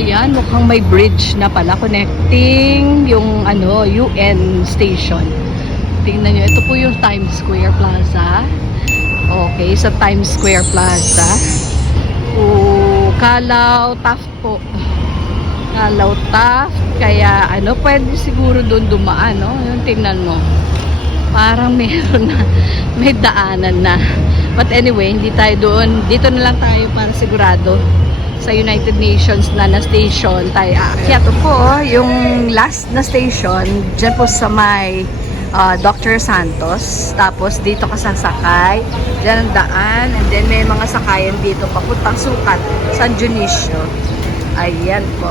Ayan, mukhang may bridge na pala connecting yung ano, UN station. Tingnan nyo, ito po yung Times Square Plaza. Okay, sa Times Square Plaza. Calaw, Taft po. Calaw, Taft. Kaya ano, pwede siguro doon dumaan, no? Yung tingnan mo. Parang meron na, may daanan na. But anyway, hindi tayo doon. Dito na lang tayo para sigurado sa United Nations na station tayo aakyat. Ito po, yung last na station, dyan po sa may Dr. Santos. Tapos dito ka sasakay. Dyan ang daan. And then may mga sakayan dito papuntang Sukat, San Dionisio. Ayan po.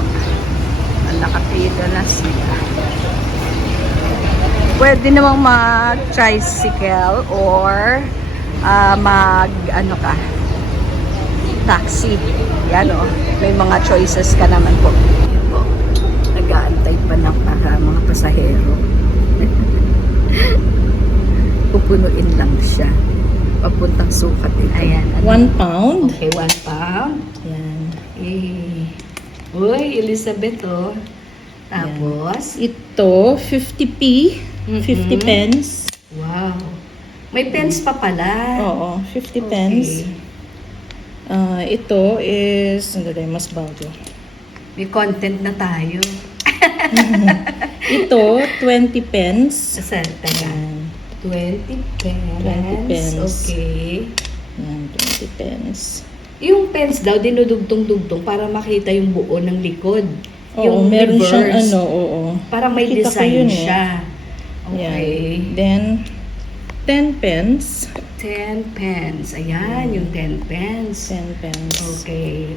Nakapito na sila. Pwede namang mag-tricycle or ano ka, taxi. Yan o. May mga choices ka naman po. Yan po. Nag-aantay pa ng mga pasahero. Pupunuin lang siya. Papuntang Sukat ito. Ayan. £1. Okay, £1. Yan. Uy, Elizabeth oh. Tapos? Ito, 50p. 50 pence. Wow. May pence pa pala. Oo, 50 pence. Ito is, mas bago. May content na tayo. Ito, 20 pence. Salta ka. 20 20 pence. Okay. Yan, 20 pence. Yung pence daw, dinudugtong-dugtong para makita yung buo ng likod. Oo, Yung meron reverse. siyang oo. Parang may Nakita ko design yun, siya. Yan. Okay. Then, 10 pence. 10 pence. Ayan, yung 10 pence. 10 pence. Okay.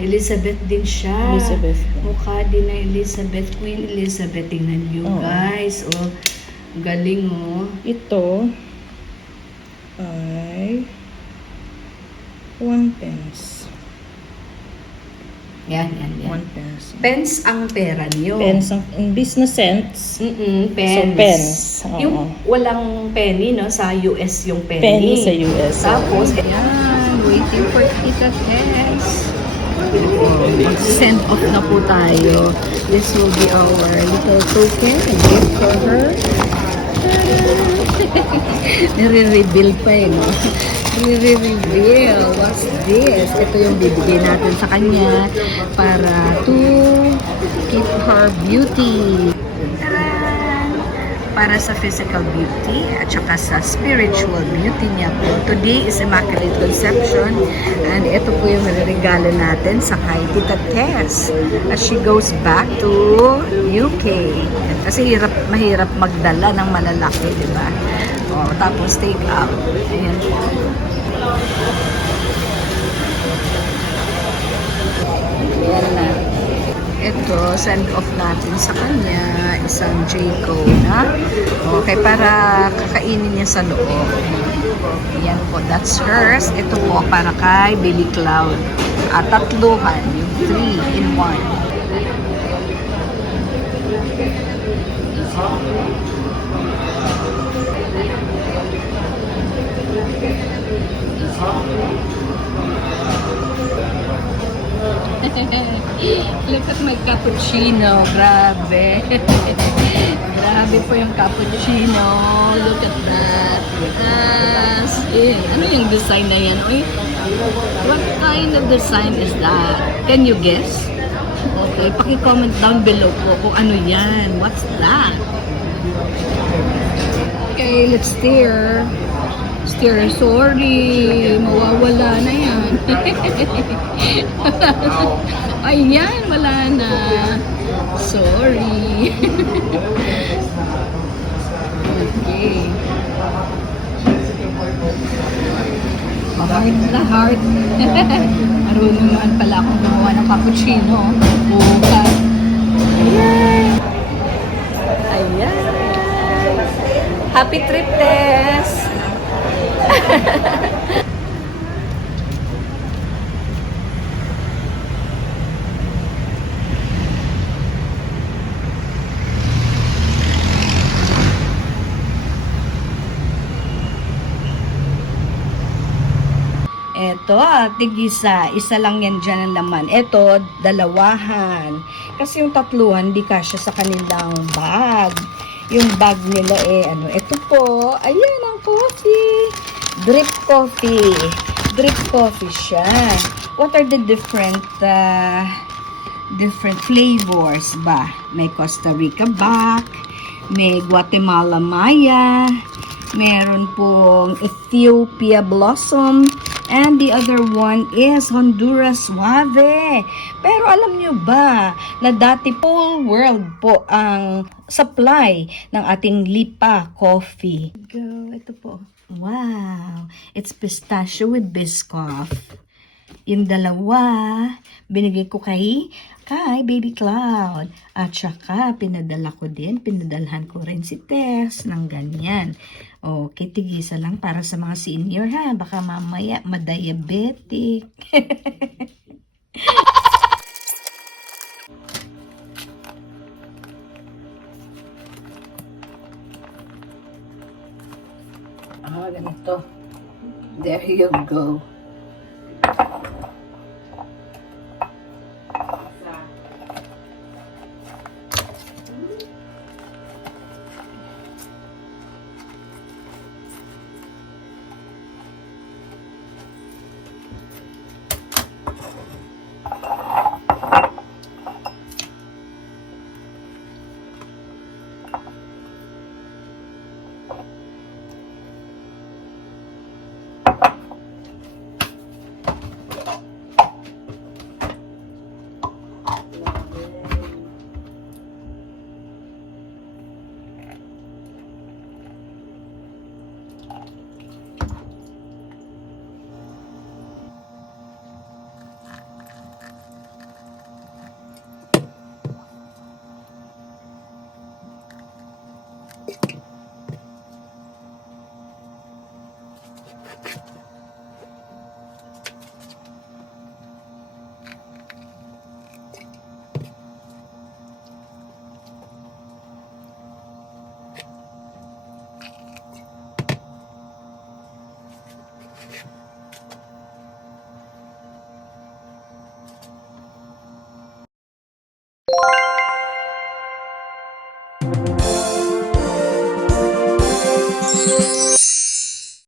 Elizabeth din siya. Elizabeth. Mukha din na Elizabeth. Queen Elizabeth. Tingnan nyo, guys. Oh, galing, oh. Ito ay 1 pence. Yan. 1 pence. Pence ang pera niyo. Pence in business sense. Pence. So, pence. Oo. Yung walang penny, no? Sa US yung penny. Penny sa US. Tapos, ayan. Waiting for Tita Tess. Mag-send off na po tayo. This will be our little token. A gift for her. Nire-reveal pa eh, no? Nire-reveal. What's this? Ito yung bibigay natin sa kanya para to keep her beauty. Para sa physical beauty at saka sa spiritual beauty niya po. Today is Immaculate Conception and ito po yung regalo natin sa kay Tita Tess as she goes back to UK. Kasi mahirap magdala ng malalaki, di ba? Tapos take out. Ayan po. Ayan na. Ito, send off natin sa kanya isang Jayco na. Okay, para kakainin niya sa loob. Yan po, that's hers. Ito po para kay Billy Cloud. Tatluhan, yung 3 in 1. Look at my cappuccino. Grabe. Grabe po yung cappuccino. Look at that. Yes. Ano yung design na yan? Oy, what kind of design is that? Can you guess? Okay, paki-comment down below po kung ano yan. What's that? Okay, let's stir. Sorry, mawawala na yan. Ayan, wala na. Sorry. Okay. Hard na hard. Marunong naman pala akong gumawa ng cappuccino. Bukas. Ayan. Ayan. Happy trip, Tess! ito, tigisa. Isa lang yan dyan ang laman. Ito, dalawahan. Kasi yung tatluhan, di kasya sa kanilang bag. Yung bag nila ito po. Ayan ang coffee. Drip coffee. Drip coffee siya. What are the different flavors ba? May Costa Rica Black, may Guatemala Maya, meron pong Ethiopia Blossom, and the other one is Honduras Suave. Pero alam nyo ba na dati whole world po ang supply ng ating Lipa coffee. Go, ito po. Wow, it's pistachio with Biscoff. Yung dalawa, binigay ko kay Baby Cloud. At saka, pinadalhan ko rin si Tess ng ganyan. Okay, tigisa lang para sa mga senior ha. Baka mamaya, madiabetic. Ganito. There you go.